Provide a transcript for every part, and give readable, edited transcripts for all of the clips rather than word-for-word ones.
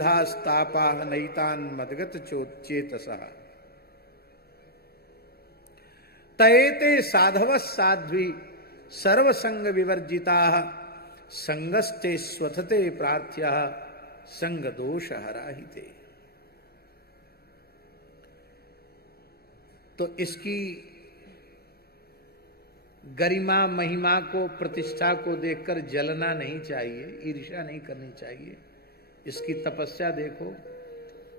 धास्तापा नैतान मदगत चेतसः तयेते साधव साध्वी सर्वसंग विवर्जिता संगस्ते स्वथते प्रार्थ्य संग दोष हराहिते। तो इसकी गरिमा महिमा को, प्रतिष्ठा को देखकर जलना नहीं चाहिए, ईर्ष्या नहीं करनी चाहिए। इसकी तपस्या देखो,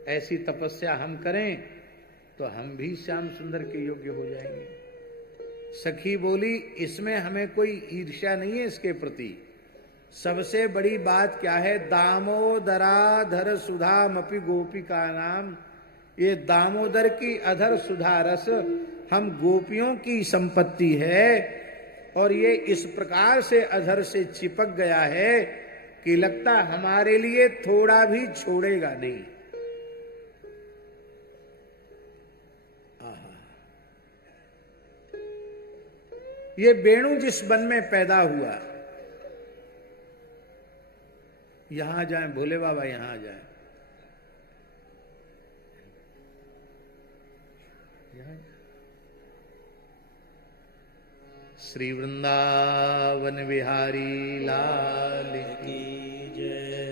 ऐसी तपस्या हम करें तो हम भी श्याम सुंदर के योग्य हो जाएंगे। सखी बोली, इसमें हमें कोई ईर्ष्या नहीं है इसके प्रति। सबसे बड़ी बात क्या है? दामोदराधर सुधामपि गोपिका नाम, ये दामोदर की अधर सुधा रस हम गोपियों की संपत्ति है, और ये इस प्रकार से अधर से चिपक गया है कि लगता हमारे लिए थोड़ा भी छोड़ेगा नहीं। ये वेणु जिस वन में पैदा हुआ, यहां जाए भोले बाबा, यहां जाए, श्री वृंदावन बिहारी लाल की जय।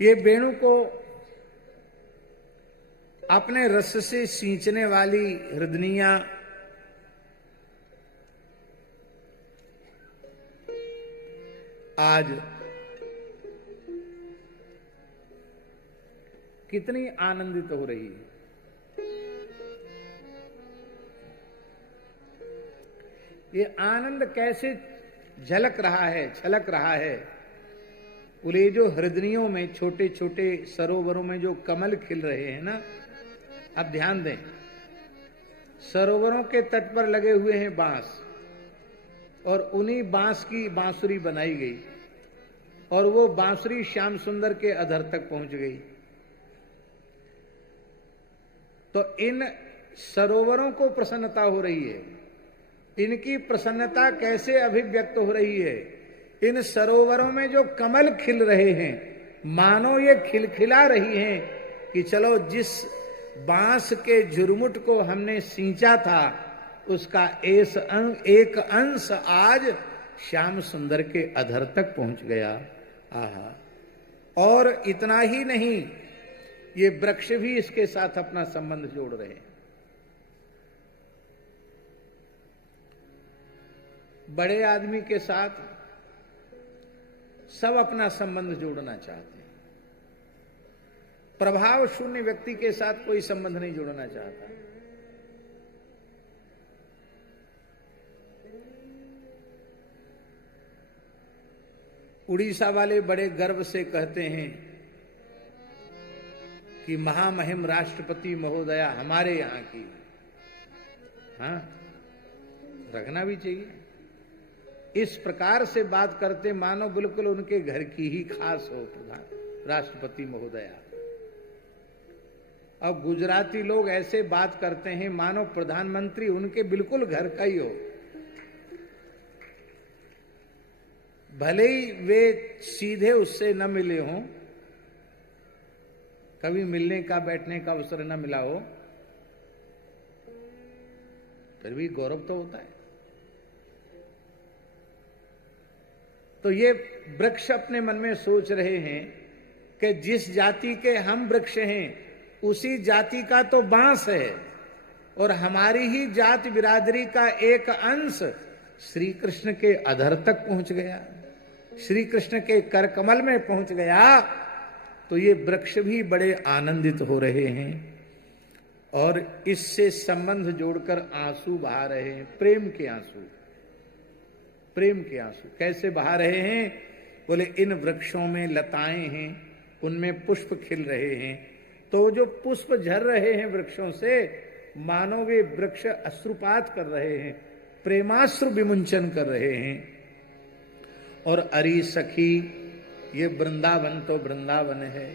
ये वेणु को अपने रस से सींचने वाली हृदनियां आज कितनी आनंदित हो रही है। ये आनंद कैसे झलक रहा है, छलक रहा है। बोले जो हृदनियों में, छोटे छोटे सरोवरों में जो कमल खिल रहे हैं ना, अब ध्यान दें, सरोवरों के तट पर लगे हुए हैं बांस, और उन्हीं बांस की बांसुरी बनाई गई, और वो बांसुरी श्याम सुंदर के अधर तक पहुंच गई। तो इन सरोवरों को प्रसन्नता हो रही है। इनकी प्रसन्नता कैसे अभिव्यक्त हो रही है? इन सरोवरों में जो कमल खिल रहे हैं, मानो ये खिलखिला रही हैं कि चलो जिस बांस के झुरमुट को हमने सींचा था, उसका एक अंश आज श्याम सुंदर के अधर तक पहुंच गया। आहा! और इतना ही नहीं, ये वृक्ष भी इसके साथ अपना संबंध जोड़ रहे हैं। बड़े आदमी के साथ सब अपना संबंध जोड़ना चाहते हैं। प्रभाव शून्य व्यक्ति के साथ कोई संबंध नहीं जोड़ना चाहता। उड़ीसा वाले बड़े गर्व से कहते हैं कि महामहिम राष्ट्रपति महोदया हमारे यहां की। हाँ, रखना भी चाहिए। इस प्रकार से बात करते मानो बिल्कुल उनके घर की ही खास हो प्रधान राष्ट्रपति महोदया। अब गुजराती लोग ऐसे बात करते हैं मानो प्रधानमंत्री उनके बिल्कुल घर का ही हो। भले ही वे सीधे उससे न मिले हों, कभी मिलने का बैठने का अवसर न मिला हो, फिर भी गौरव तो होता है। तो ये वृक्ष अपने मन में सोच रहे हैं कि जिस जाति के हम वृक्ष हैं उसी जाति का तो बांस है, और हमारी ही जाति बिरादरी का एक अंश श्री कृष्ण के अधर तक पहुंच गया, श्री कृष्ण के कर कमल में पहुंच गया। तो ये वृक्ष भी बड़े आनंदित हो रहे हैं और इससे संबंध जोड़कर आंसू बहा रहे हैं, प्रेम के आंसू। प्रेम के आंसू कैसे बहा रहे हैं? बोले इन वृक्षों में लताएं हैं, उनमें पुष्प खिल रहे हैं, तो जो पुष्प झर रहे हैं वृक्षों से, मानो वे वृक्ष अश्रुपात कर रहे हैं, प्रेमाश्रु विमुंचन कर रहे हैं। और अरी सखी, ये वृंदावन तो वृंदावन है।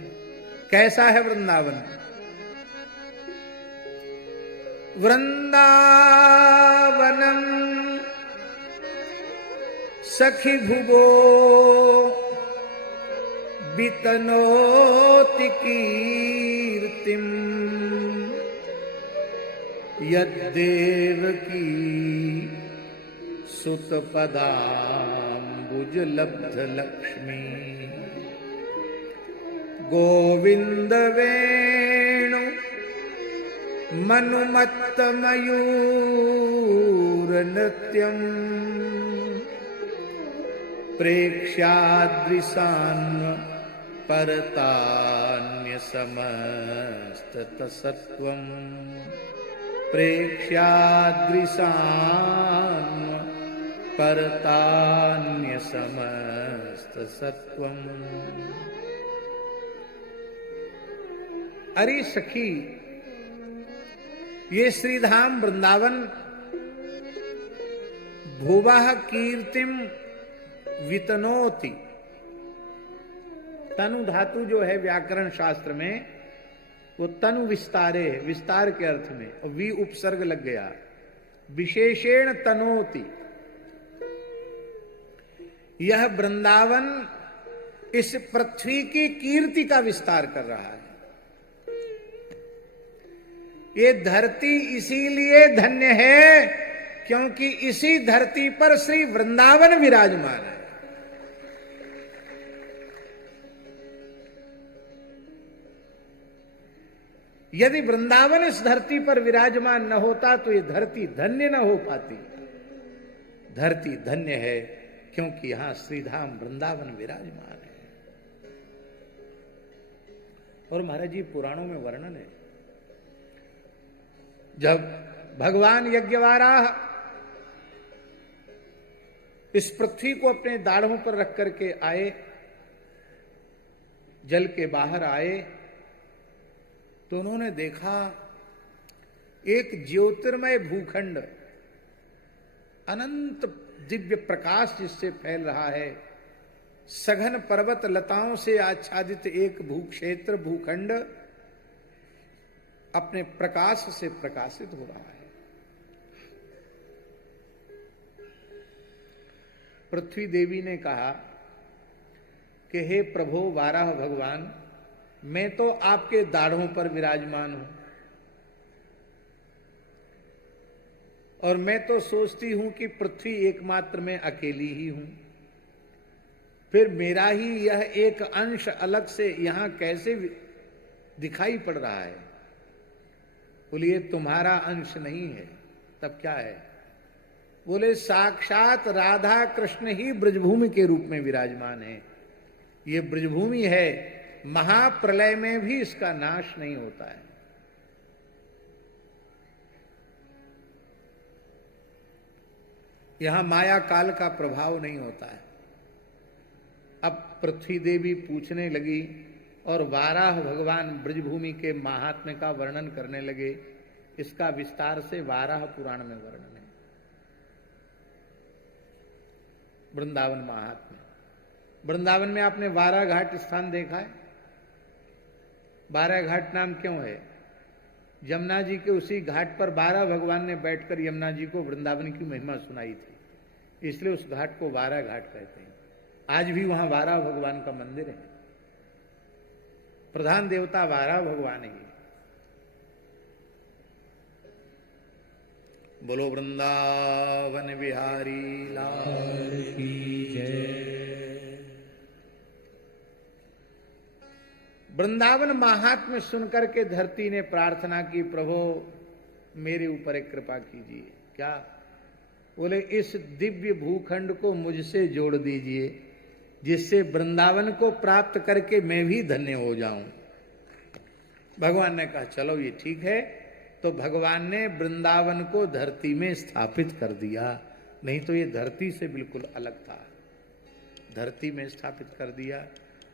कैसा है वृंदावन? वृंदावनम सखी भुवो वितनोति कीर्तिम, यद्देवकी सुतपदाम्बुज लब्ध लक्ष्मी, गोविंद वेणु मनुमत्त मयूर नृत्यम, प्रेक्ष्यादृशान्व परतान्य समस्त तसत्वम, प्रेक्ष्यादृशान्व परतान्य समस्त सत्वम। अरे सखी, ये श्रीधाम वृंदावन भुवः कीर्तिम वितनोति। तनु धातु जो है व्याकरण शास्त्र में, वो तनु विस्तारे है, विस्तार के अर्थ में, और वी उपसर्ग लग गया। विशेषेण तनोति, यह वृंदावन इस पृथ्वी की कीर्ति का विस्तार कर रहा है। ये धरती इसीलिए धन्य है क्योंकि इसी धरती पर श्री वृंदावन विराजमान है। यदि वृंदावन इस धरती पर विराजमान न होता तो ये धरती धन्य न हो पाती। धरती धन्य है क्योंकि यहां श्रीधाम वृंदावन विराजमान है। और महाराज जी, पुराणों में वर्णन है, जब भगवान यज्ञवाराह इस पृथ्वी को अपने दाढ़ों पर रख करके आए, जल के बाहर आए, तो उन्होंने देखा एक ज्योतिर्मय भूखंड, अनंत दिव्य प्रकाश जिससे फैल रहा है, सघन पर्वत लताओं से आच्छादित एक भूक्षेत्र, भूखंड अपने प्रकाश से प्रकाशित हो रहा है। पृथ्वी देवी ने कहा कि हे प्रभु वाराह भगवान, मैं तो आपके दाढ़ों पर विराजमान हूं और मैं तो सोचती हूं कि पृथ्वी एकमात्र मैं अकेली ही हूं, फिर मेरा ही यह एक अंश अलग से यहां कैसे दिखाई पड़ रहा है? बोलिए तुम्हारा अंश नहीं है, तब क्या है? बोले साक्षात राधा कृष्ण ही ब्रजभूमि के रूप में विराजमान है। ये ब्रजभूमि है, महाप्रलय में भी इसका नाश नहीं होता है। यहां माया काल का प्रभाव नहीं होता है। अब पृथ्वी देवी पूछने लगी और वाराह भगवान ब्रजभूमि के महात्म्य का वर्णन करने लगे। इसका विस्तार से वाराह पुराण में वर्णन है। वृंदावन महात्म्य, वृंदावन में आपने वाराह घाट स्थान देखा है? वाराह घाट नाम क्यों है? यमुना जी के उसी घाट पर वाराह भगवान ने बैठकर यमुना जी को वृंदावन की महिमा सुनाई थी, इसलिए उस घाट को वाराह घाट कहते हैं। आज भी वहां वाराह भगवान का मंदिर है। प्रधान देवता वाराह भगवान है। बोलो वृंदावन बिहारी लाल की जय। वृंदावन महात्म्य सुनकर के धरती ने प्रार्थना की, प्रभु मेरे ऊपर एक कृपा कीजिए। क्या? बोले इस दिव्य भूखंड को मुझसे जोड़ दीजिए, जिससे वृंदावन को प्राप्त करके मैं भी धन्य हो जाऊं। भगवान ने कहा चलो ये ठीक है। तो भगवान ने वृंदावन को धरती में स्थापित कर दिया, नहीं तो ये धरती से बिल्कुल अलग था। धरती में स्थापित कर दिया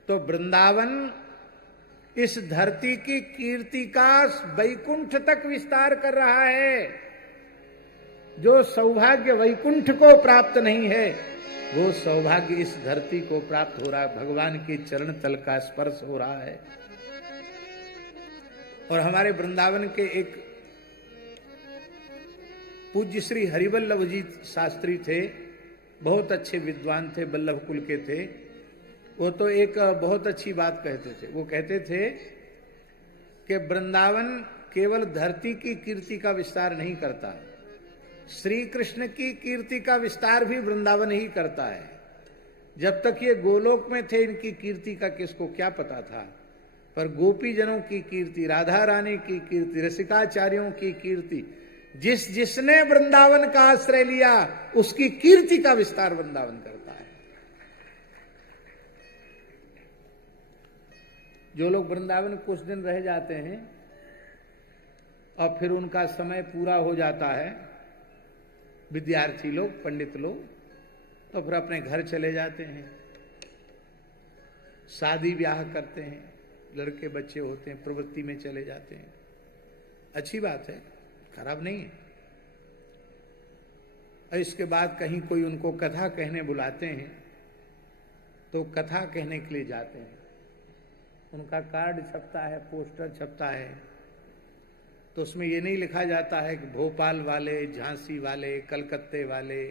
तो वृंदावन इस धरती की कीर्ति का वैकुंठ तक विस्तार कर रहा है। जो सौभाग्य वैकुंठ को प्राप्त नहीं है, वो सौभाग्य इस धरती को प्राप्त हो रहा है, भगवान के चरण तल का स्पर्श हो रहा है। और हमारे वृंदावन के एक पूज्य श्री हरिवल्लभ जी शास्त्री थे, बहुत अच्छे विद्वान थे, वल्लभ कुल के थे। वो तो एक बहुत अच्छी बात कहते थे। वो कहते थे कि वृंदावन केवल धरती की कीर्ति का विस्तार नहीं करता, श्री कृष्ण की कीर्ति का विस्तार भी वृंदावन ही करता है। जब तक ये गोलोक में थे इनकी कीर्ति का किसको क्या पता था, पर गोपी जनों की कीर्ति, राधा रानी की कीर्ति, रसिकाचार्यों की कीर्ति, जिसने वृंदावन का आश्रय लिया उसकी कीर्ति का विस्तार वृंदावन करता है। जो लोग वृंदावन कुछ दिन रह जाते हैं और फिर उनका समय पूरा हो जाता है, विद्यार्थी लोग, पंडित लोग, तो फिर अपने घर चले जाते हैं, शादी ब्याह करते हैं, लड़के बच्चे होते हैं, प्रवृत्ति में चले जाते हैं। अच्छी बात है, खराब नहीं है। और इसके बाद कहीं कोई उनको कथा कहने बुलाते हैं तो कथा कहने के लिए जाते हैं। उनका कार्ड छपता है, पोस्टर छपता है, तो उसमें ये नहीं लिखा जाता है कि भोपाल वाले, झांसी वाले, कलकत्ते वाले,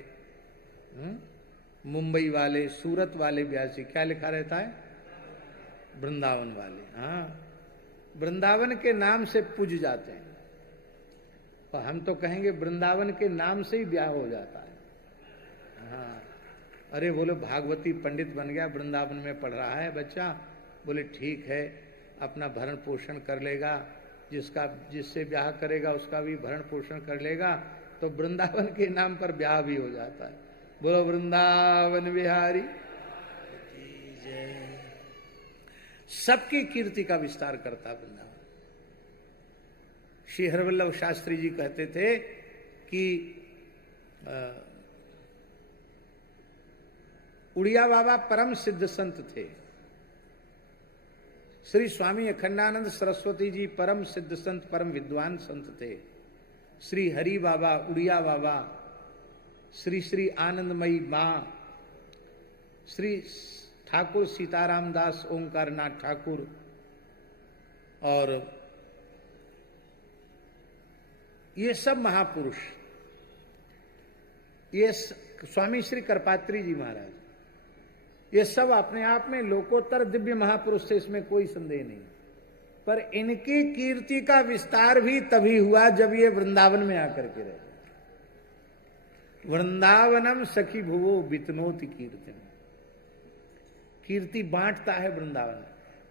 मुंबई वाले, सूरत वाले ब्यासी। क्या लिखा रहता है? वृंदावन वाले। हाँ, वृंदावन के नाम से पूज जाते हैं। तो हम तो कहेंगे वृंदावन के नाम से ही ब्याह हो जाता है। हाँ, अरे बोले भागवती पंडित बन गया, वृंदावन में पढ़ रहा है बच्चा। बोले ठीक है, अपना भरण पोषण कर लेगा, जिससे ब्याह करेगा उसका भी भरण पोषण कर लेगा। तो वृंदावन के नाम पर ब्याह भी हो जाता है। बोलो वृंदावन बिहारी जय। सबकी कीर्ति का विस्तार करता वृंदावन। श्री हरिवल्लभ शास्त्री जी कहते थे कि उड़िया बाबा परम सिद्ध संत थे। श्री स्वामी अखंडानंद सरस्वती जी परम सिद्ध संत, परम विद्वान संत थे। श्री हरि बाबा, उड़िया बाबा, श्री श्री आनंदमयी मां, श्री ठाकुर सीताराम दास ओंकार नाथ ठाकुर, और ये सब महापुरुष, ये स्वामी श्री करपात्री जी महाराज, ये सब अपने आप में लोकोत्तर दिव्य महापुरुष थे, इसमें कोई संदेह नहीं। पर इनकी कीर्ति का विस्तार भी तभी हुआ जब ये वृंदावन में आकर के रहे। वृंदावनम सखी भुवो वितनोति कीर्ति, कीर्ति बांटता है वृंदावन,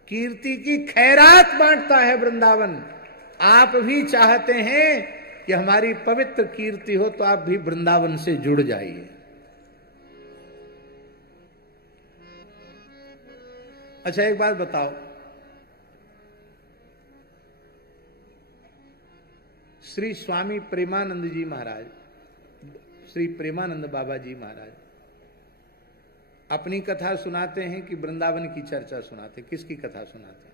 कीर्ति की खैरात बांटता है वृंदावन। आप भी चाहते हैं कि हमारी पवित्र कीर्ति हो तो आप भी वृंदावन से जुड़ जाइए। अच्छा, एक बात बताओ, श्री स्वामी प्रेमानंद जी महाराज, श्री प्रेमानंद बाबा जी महाराज अपनी कथा सुनाते हैं कि वृंदावन की चर्चा सुनाते? किसकी कथा सुनाते हैं?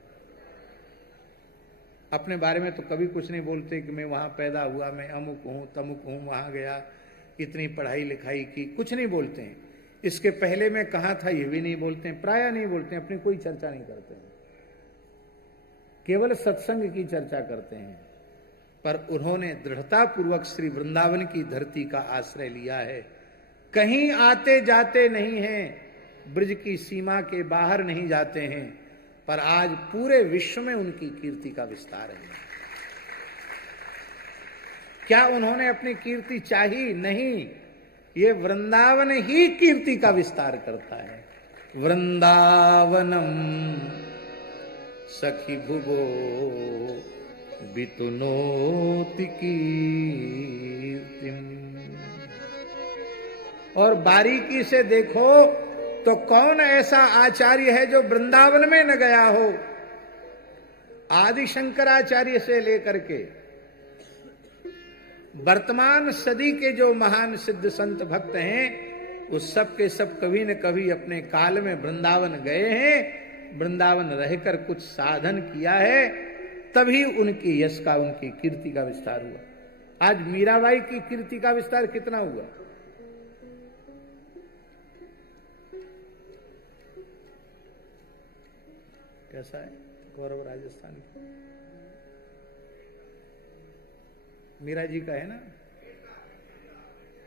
अपने बारे में तो कभी कुछ नहीं बोलते कि मैं वहां पैदा हुआ, मैं अमुक हूं, तमुक हूं, वहां गया, इतनी पढ़ाई लिखाई की, कुछ नहीं बोलते हैं। इसके पहले मैं कहा था ये भी नहीं बोलते हैं, प्राय नहीं बोलते हैं, अपनी कोई चर्चा नहीं करते हैं, केवल सत्संग की चर्चा करते हैं। पर उन्होंने दृढ़ता पूर्वक श्री वृंदावन की धरती का आश्रय लिया है। कहीं आते जाते नहीं हैं, ब्रज की सीमा के बाहर नहीं जाते हैं, पर आज पूरे विश्व में उनकी कीर्ति का विस्तार है। क्या उन्होंने अपनी कीर्ति चाही? नहीं, ये वृंदावन ही कीर्ति का विस्तार करता है। वृंदावनम सखी भुवो वितनोति कीर्तिम। और बारीकी से देखो तो कौन ऐसा आचार्य है जो वृंदावन में न गया हो? आदि शंकराचार्य से लेकर के वर्तमान सदी के जो महान सिद्ध संत भक्त हैं, उस सब के सब कभी न कभी अपने काल में वृंदावन गए हैं, वृंदावन रहकर कुछ साधन किया है, तभी उनकी यश का, उनकी कीर्ति का विस्तार हुआ। आज मीराबाई की कीर्ति का विस्तार कितना हुआ? कैसा है गौरव राजस्थान का? मीरा जी का है ना?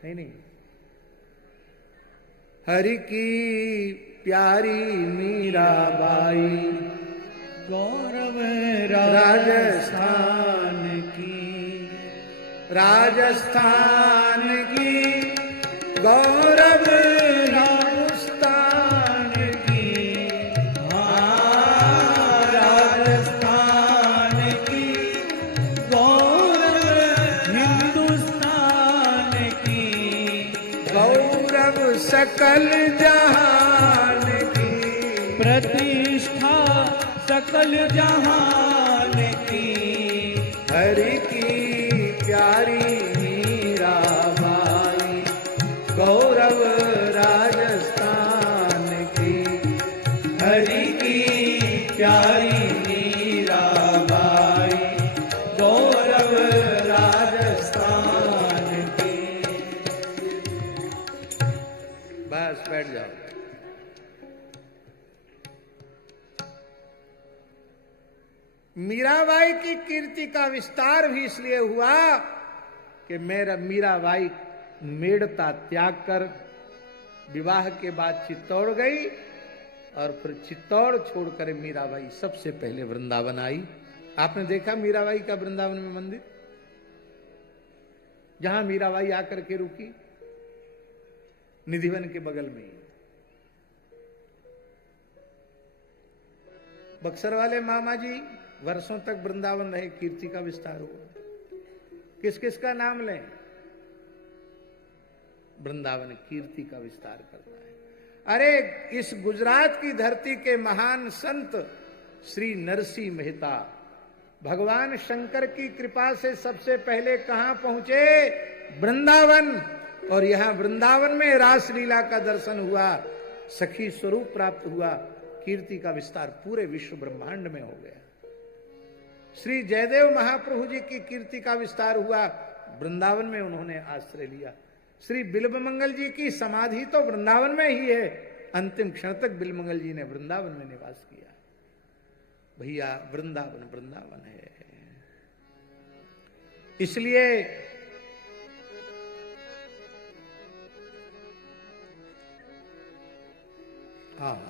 नहीं, हरि की प्यारी मीराबाई गौरव राजस्थान की, राजस्थान की गौरव हिंदुस्तान की, राजस्थान की गौरव हिंदुस्तान की, गौरव सकल जहान की, प्रतिष्ठा सकल जहान की, हरि की प्यारी मीराबाई गौरव राजस्थान की, हरि की प्यारी मीराबाई गौरव राजस्थान की। बस बैठ जाओ। मीराबाई की कीर्ति का विस्तार भी इसलिए हुआ कि मीराबाई मेड़ता त्याग कर विवाह के बाद चित्तौड़ गई और फिर चित्तौड़ छोड़कर मीराबाई सबसे पहले वृंदावन आई। आपने देखा मीराबाई का वृंदावन में मंदिर, जहां मीराबाई आकर के रुकी, निधिवन के बगल में ही। बक्सर वाले मामा जी वर्षों तक वृंदावन रहे, कीर्ति का विस्तार हुआ। किस किस का नाम लें? वृंदावन कीर्ति का विस्तार करता है। अरे इस गुजरात की धरती के महान संत श्री नरसिंह मेहता भगवान शंकर की कृपा से सबसे पहले कहां पहुंचे? वृंदावन। और यहां वृंदावन में रासलीला का दर्शन हुआ, सखी स्वरूप प्राप्त हुआ, कीर्ति का विस्तार पूरे विश्व ब्रह्मांड में हो गया। श्री जयदेव महाप्रभु जी की कीर्ति का विस्तार हुआ, वृंदावन में उन्होंने आश्रय लिया। श्री बिल्वमंगल जी की समाधि तो वृंदावन में ही है, अंतिम क्षण तक बिल्वमंगल जी ने वृंदावन में निवास किया। भैया वृंदावन वृंदावन है। इसलिए हाँ,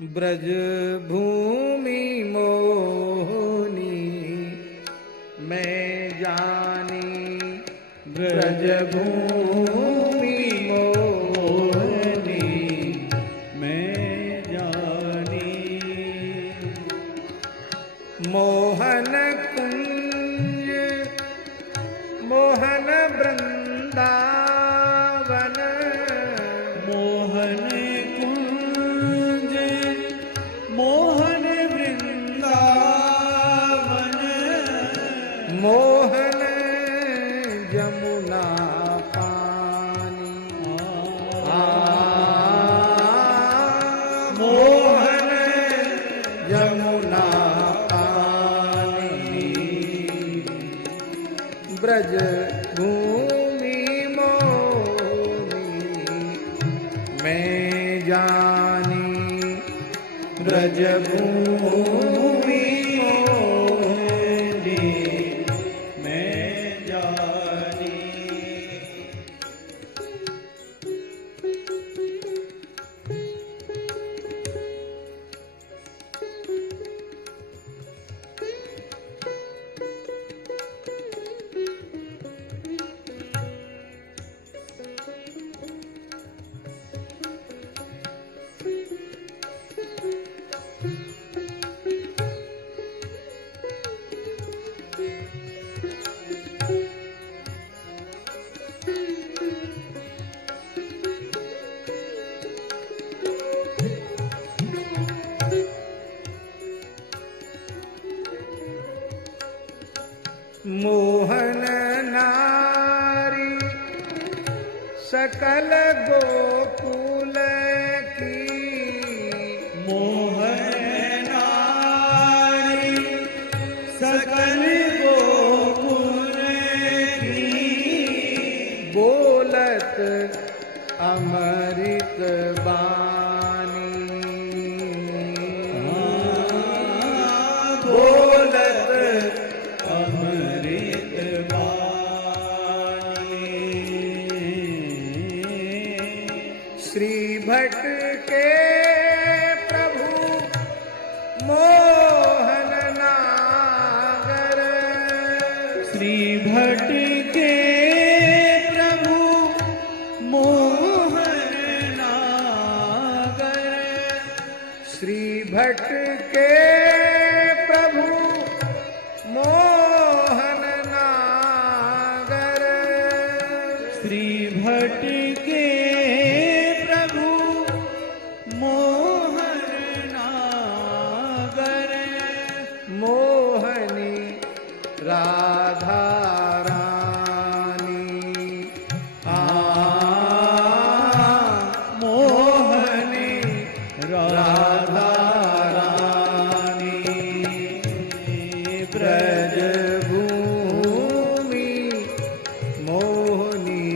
ब्रज भूमि मोहनी मैं जानी, ब्रज भूमि मोहनी मैं जानी, मोहन कुंज मोहन वृंदावन, मोहन कुंज मोहन वृंदावन, मोहन जमुना पानी, मोहन जमुना पानी, ब्रज भूमि मोहनी मैं जानी, ब्रज भूमि मोहनी मैं जानी, मोहन नारी सकल गोकुल की, मोहन नारी सकल गोकुल की, बोलत अमृत बानी बोलत अमृत बानी। श्री भट्ट के प्रभु मोहन नागर, श्री भट्ट के प्रभु मोहन नागर, श्री भट्ट के प्रभु मोहन नागर, श्री भट्ट के प्रभु मोहन नागर, मोहनी राधा रानी मोहनी राधा रानी, ब्रज भूमि मोहनी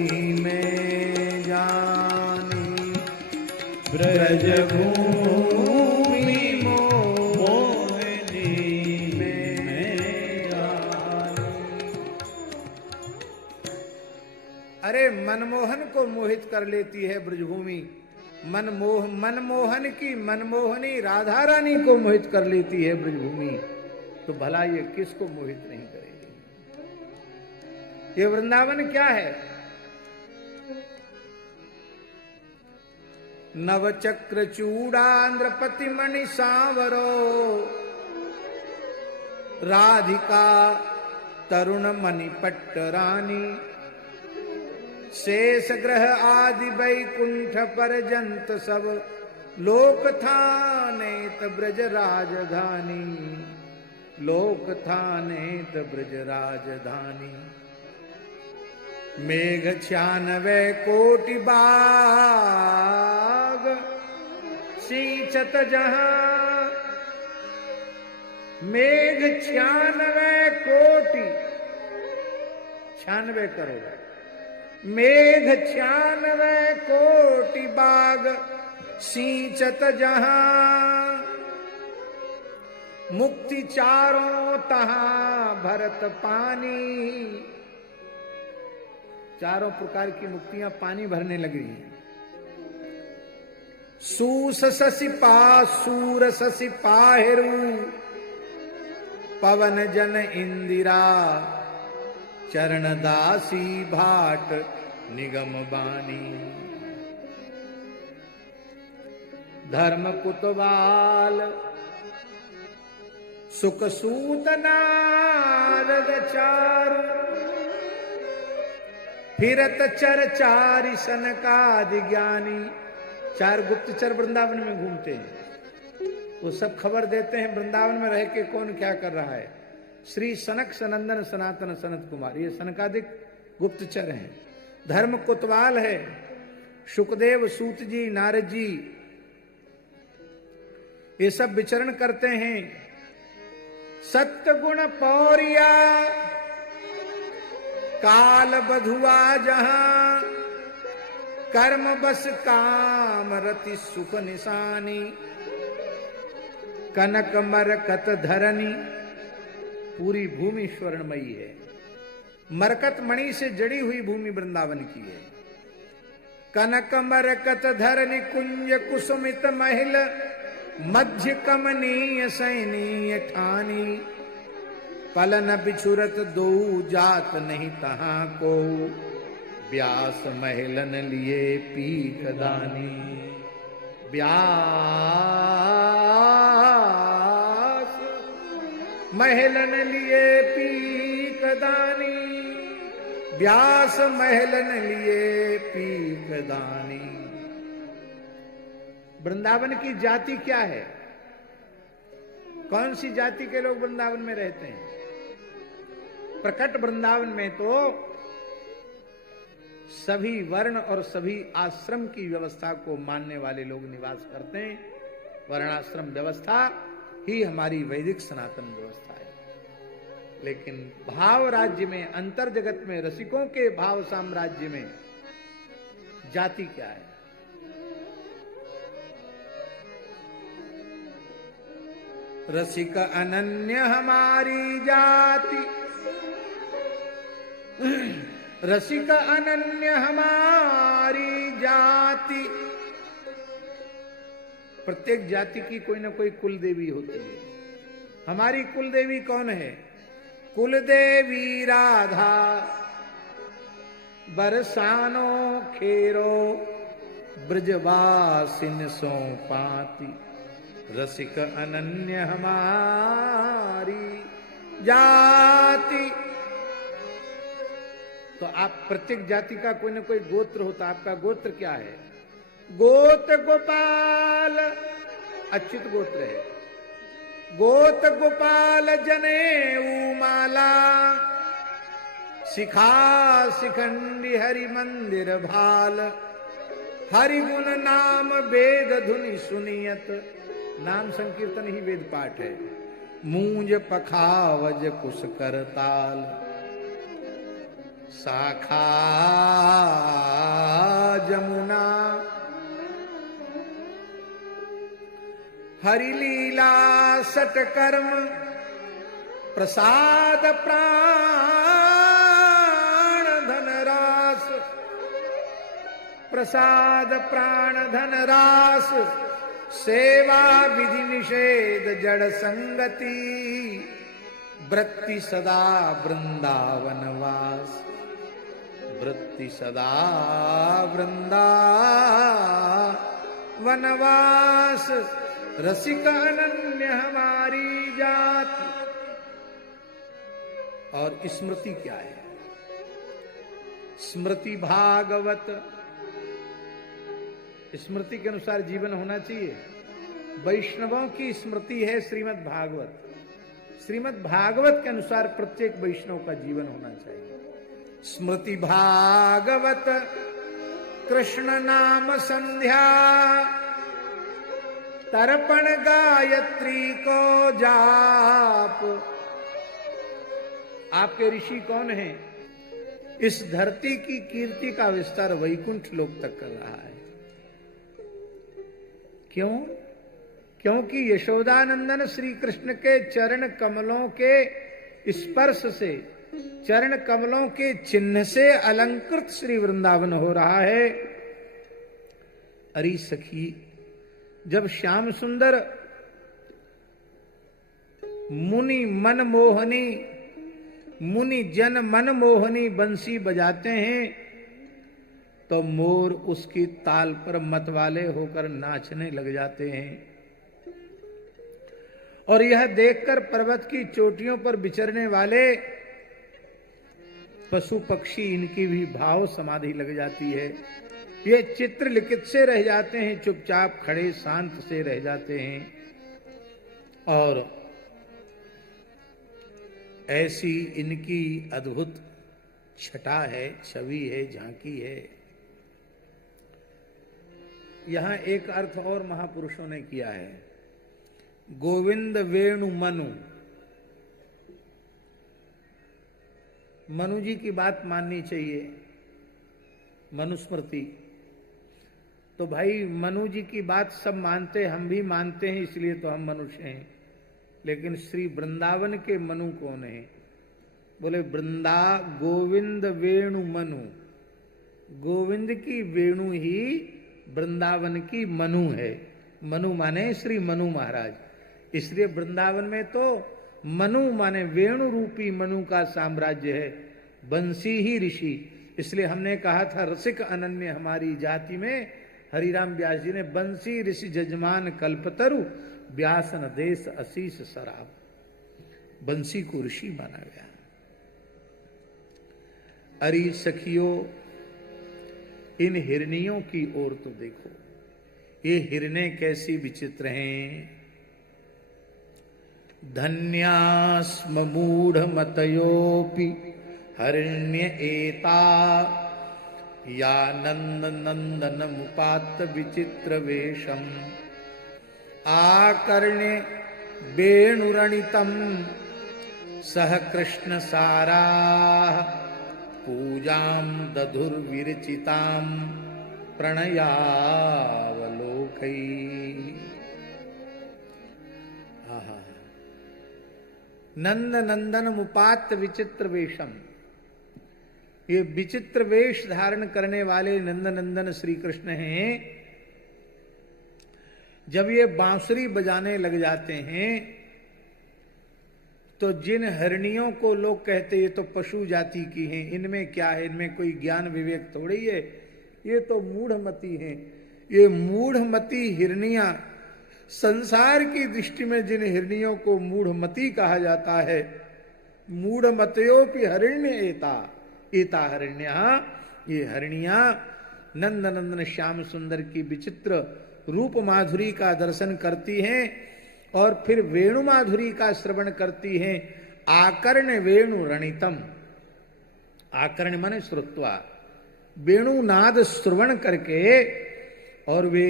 में जानी, ब्रज भूमि मोहनी में जानी। अरे मनमोहन को मोहित कर लेती है ब्रजभूमि, मनमोहन की मनमोहनी राधा रानी को मोहित कर लेती है ब्रजभूमि, तो भला ये किसको मोहित नहीं करेगी। ये वृंदावन क्या है? नवचक्र चूड़ांध्रपति मणि सांवरो, राधिका तरुण मणिपट्ट रानी, शेष ग्रह आदि वैकुंठ पर्यंत सब लोक थानेत ब्रज राजधानी, लोक थानेत ब्रज राजधानी। मेघ 96 कोटि बाग सींचत जहां, मेघ 96 कोटि 96 करोड़, मेघ 96 कोटि बाग सींचत जहां, मुक्ति चारों तहां भरत पानी, चारों प्रकार की मुक्तियां पानी भरने लगी हैं। सूस ससी सूर ससी पाहेरु, पवन जन इंदिरा, चरण दासी भाट निगम बानी। धर्म कुतवाल सुख सूत नारद चारु, फिरत चर चारि सनकादि ज्ञानी। 4 गुप्तचर वृंदावन में घूमते हैं, वो सब खबर देते हैं वृंदावन में रह के कौन क्या कर रहा है। श्री सनक सनंदन सनातन सनत कुमार, ये सनकादिक गुप्तचर हैं। धर्म कोतवाल है, शुकदेव सूत जी नारद जी ये सब विचरण करते हैं। सत्य गुण पौरिया काल बधुआ जहां, कर्म बस काम रति सुख निशानी। कनक मरकत धरनी, पूरी भूमि स्वर्णमयी है। मरकत मणि से जड़ी हुई भूमि वृंदावन की है। कनक मरकत धरनी कुंज कुसुमित महिल, मध्य कमनीय सैनीय ठानी। पलन बिछुरत दो जात नहीं तहां को, व्यास महिलन लिए पीठ दानी। व्यास महलन लिए पीक दानी, व्यास महलन लिए पीक दानी। वृंदावन की जाति क्या है? कौन सी जाति के लोग वृंदावन में रहते हैं? प्रकट वृंदावन में तो सभी वर्ण और सभी आश्रम की व्यवस्था को मानने वाले लोग निवास करते हैं। वर्णाश्रम व्यवस्था ही हमारी वैदिक सनातन व्यवस्था है। लेकिन भाव राज्य में, अंतर जगत में, रसिकों के भाव साम्राज्य में जाति क्या है? रसिक अनन्य हमारी जाति, रसिक अनन्य हमारी जाति। प्रत्येक जाति की कोई ना कोई कुल देवी होती है। हमारी कुल देवी कौन है? कुल देवी राधा, बरसानो खेरो ब्रजवासिन सो पाती, रसिक अनन्य हमारी जाति। तो आप प्रत्येक जाति का कोई ना कोई गोत्र होता। आपका गोत्र क्या है? गोत गोपाल, अच्युत गोत्र है। गोत गोपाल जने माला, शिखा शिखंडी हरि मंदिर भाल, हरि गुण नाम वेद धुनि सुनियत। नाम संकीर्तन ही वेद पाठ है। मूंज पखावज कुश करताल, शाखा जमुना, हरि लीला सट कर्म प्रसाद प्राण धन रास, प्रसाद प्राण धन रास, सेवा विधि निषेध जड़ संगति, वृत्ति सदा वृंदावन वास, वृत्ति सदा वृंदावन वास, रसिक अनन्य हमारी जाति। और स्मृति क्या है? स्मृति भागवत, स्मृति के अनुसार जीवन होना चाहिए। वैष्णवों की स्मृति है श्रीमद् भागवत। श्रीमद् भागवत के अनुसार प्रत्येक वैष्णव का जीवन होना चाहिए। स्मृति भागवत कृष्ण नाम संध्या, तर्पण गायत्री को जाप। आपके ऋषि कौन हैं? इस धरती की कीर्ति का विस्तार वैकुंठ लोक तक कर रहा है। क्यों? क्योंकि यशोदानंदन श्री कृष्ण के चरण कमलों के स्पर्श से, चरण कमलों के चिन्ह से अलंकृत श्री वृंदावन हो रहा है। अरे सखी, जब श्याम सुंदर मुनि मन मोहनी, मुनि जन मन मोहनी बंसी बजाते हैं तो मोर उसकी ताल पर मतवाले होकर नाचने लग जाते हैं। और यह देखकर पर्वत की चोटियों पर विचरने वाले पशु पक्षी, इनकी भी भाव समाधि लग जाती है। ये चित्र लिखित से रह जाते हैं, चुपचाप खड़े शांत से रह जाते हैं। और ऐसी इनकी अद्भुत छटा है, छवि है, झांकी है। यहां एक अर्थ और महापुरुषों ने किया है, गोविंद वेणु मनु। मनु जी की बात माननी चाहिए, मनुस्मृति। तो भाई मनु जी की बात सब मानते, हम भी मानते हैं, इसलिए तो हम मनुष्य हैं। लेकिन श्री वृंदावन के मनु कौन है? बोले वृंदा गोविंद वेणु मनु। गोविंद की वेणु ही वृंदावन की मनु है। मनु माने श्री मनु महाराज। इसलिए वृंदावन में तो मनु माने वेणु रूपी मनु का साम्राज्य है, बंसी ही ऋषि। इसलिए हमने कहा था रसिक अनन्य हमारी जाति में हरिराम व्यास जी ने बंसी ऋषि जजमान कल्पतरु व्यासन देश असीस शराब, बंसी को ऋषि माना गया। अरे सखियों, इन हिरनियों की ओर तो देखो, ये हिरने कैसी विचित्र हैं। धन्यास्म मूढ़ मतयोपि हरिण्य एता, या नंद नंदन मुपात विचित्र वेशम, आकर्ण्य वेणुरणितम सह कृष्ण सारा, पूजाम दधुर्विरचिताम प्रणयावलोकै। नंद नंदन मुपात विचित्र वेशम, ये विचित्र वेश धारण करने वाले नंद नंदन श्री कृष्ण हैं। जब ये बांसुरी बजाने लग जाते हैं तो जिन हरणियों को लोग कहते ये तो पशु जाति की हैं, इनमें क्या है, इनमें कोई ज्ञान विवेक थोड़ी है, ये तो मूढ़मती हैं। ये मूढ़मती हिरनियां, संसार की दृष्टि में जिन हिरनियों को मूढ़मती कहा जाता है, मूढ़मतयोपि हरिण्य एता एता हरिण्या, ये हरिणियां नंद नंदन श्याम सुंदर की विचित्र रूप माधुरी का दर्शन करती हैं और फिर वेणु माधुरी का श्रवण करती हैं। आकर्ण वेणु रणितम, आकर्ण माने श्रुत्वा, वेणु नाद श्रवण करके, और वे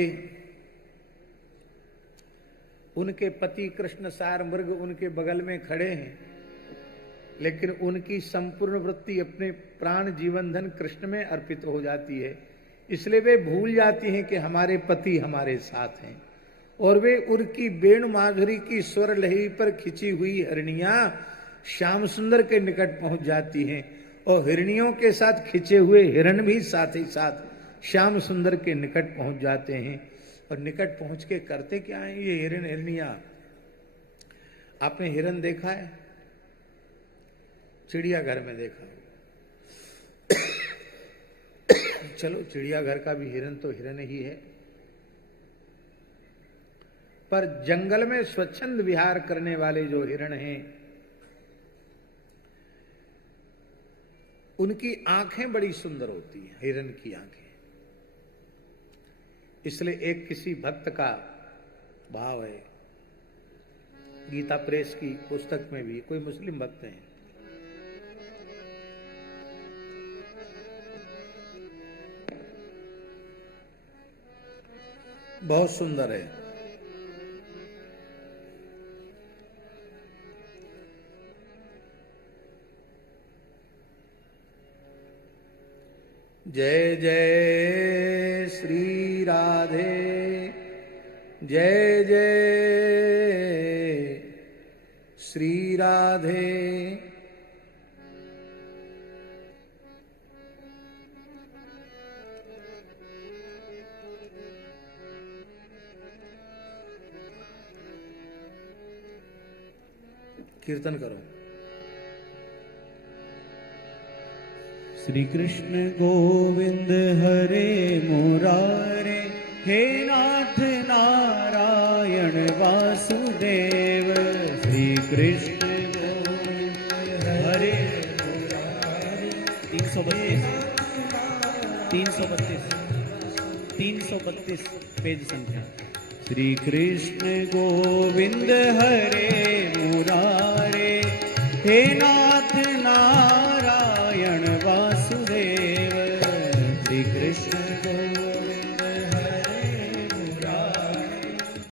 उनके पति कृष्ण सार मृग उनके बगल में खड़े हैं, लेकिन उनकी संपूर्ण वृत्ति अपने प्राण जीवन धन कृष्ण में अर्पित हो जाती है। इसलिए वे भूल जाती हैं कि हमारे पति हमारे साथ हैं, और वे उनकी वेणु माधुरी की स्वर लहरी पर खिंची हुई हरणियां श्याम सुंदर के निकट पहुंच जाती हैं, और हिरणियों के साथ खिंचे हुए हिरण भी साथ ही साथ श्याम सुंदर के निकट पहुंच जाते हैं। और निकट पहुंच के करते क्या है ये हिरण हिरनिया? आपने हिरण देखा है? चिड़ियाघर में देखा है। चलो चिड़ियाघर का भी हिरण तो हिरण ही है, पर जंगल में स्वच्छंद विहार करने वाले जो हिरण हैं, उनकी आंखें बड़ी सुंदर होती हैं, हिरण की आंखें। इसलिए एक किसी भक्त का भाव है, गीता प्रेस की पुस्तक में भी, कोई मुस्लिम भक्त हैं, बहुत सुंदर है। जय जय श्री राधे, जय जय श्री राधे। कीर्तन करो। श्री कृष्ण गोविंद हरे मुरारे, हे नाथ नारायण वासुदेव। श्री कृष्ण गोविंद हरे मुरारे। 332 पेज संख्या। श्री कृष्ण गोविंद हरे मुरारे, हे नाथ